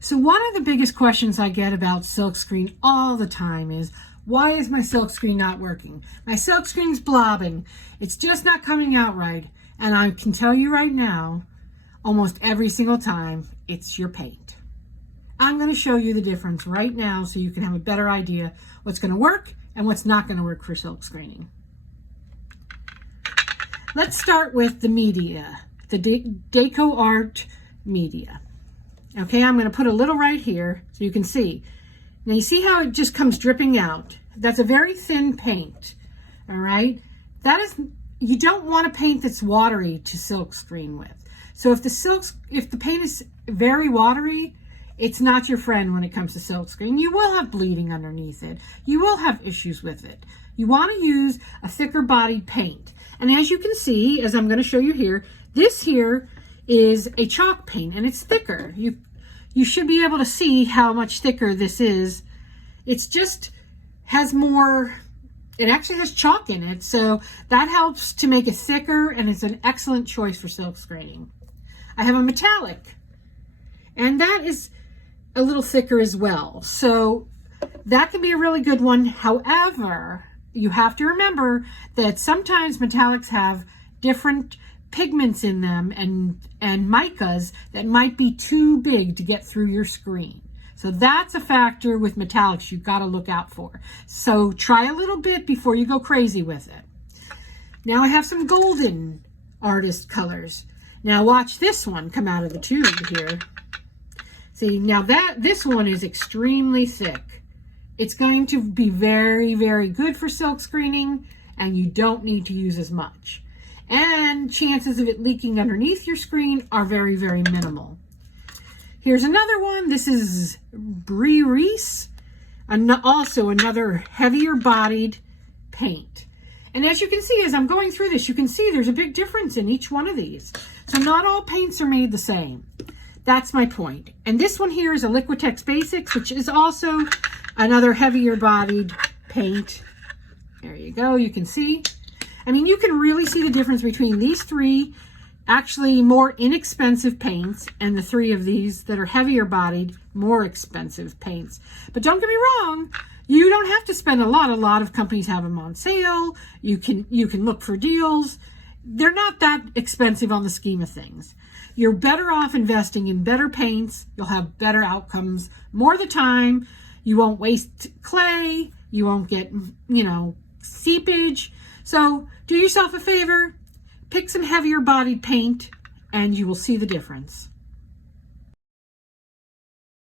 So one of the biggest questions I get about silkscreen all the time is, why is my silkscreen not working? My silkscreen's blobbing. It's just not coming out right. And I can tell you right now, almost every single time, it's your paint. I'm going to show you the difference right now so you can have a better idea what's going to work and what's not going to work for silkscreening. Let's start with the media, the Deco Art media. Okay, I'm going to put a little right here so you can see. Now you see how it just comes dripping out? That's a very thin paint, all right? You don't want a paint that's watery to silkscreen with. So if the paint is very watery, it's not your friend when it comes to silkscreen. You will have bleeding underneath it. You will have issues with it. You want to use a thicker bodied paint. And as you can see, as I'm going to show you here, this here is a chalk paint and it's thicker. You should be able to see how much thicker this is. It's just has more, it actually has chalk in it. So that helps to make it thicker and it's an excellent choice for silkscreening. I have a metallic and that is a little thicker as well. So that can be a really good one. However, you have to remember that sometimes metallics have different pigments in them and micas that might be too big to get through your screen. So that's a factor with metallics you've got to look out for. So try a little bit before you go crazy with it. Now I have some golden artist colors. Now watch this one come out of the tube here. See, now this one is extremely thick. It's going to be very, very good for silkscreening and you don't need to use as much. And chances of it leaking underneath your screen are very, very minimal. Here's another one. This is Brie Reese, also another heavier bodied paint. And as you can see, as I'm going through this, you can see there's a big difference in each one of these. So not all paints are made the same. That's my point. And this one here is a Liquitex Basics, which is also another heavier bodied paint. There you go, you can see. I mean, you can really see the difference between these three actually more inexpensive paints and the three of these that are heavier bodied, more expensive paints. But don't get me wrong, you don't have to spend a lot. A lot of companies have them on sale. You can look for deals. They're not that expensive on the scheme of things. You're better off investing in better paints. You'll have better outcomes more of the time. You won't waste clay. You won't get, seepage. So do yourself a favor, pick some heavier bodied paint and you will see the difference.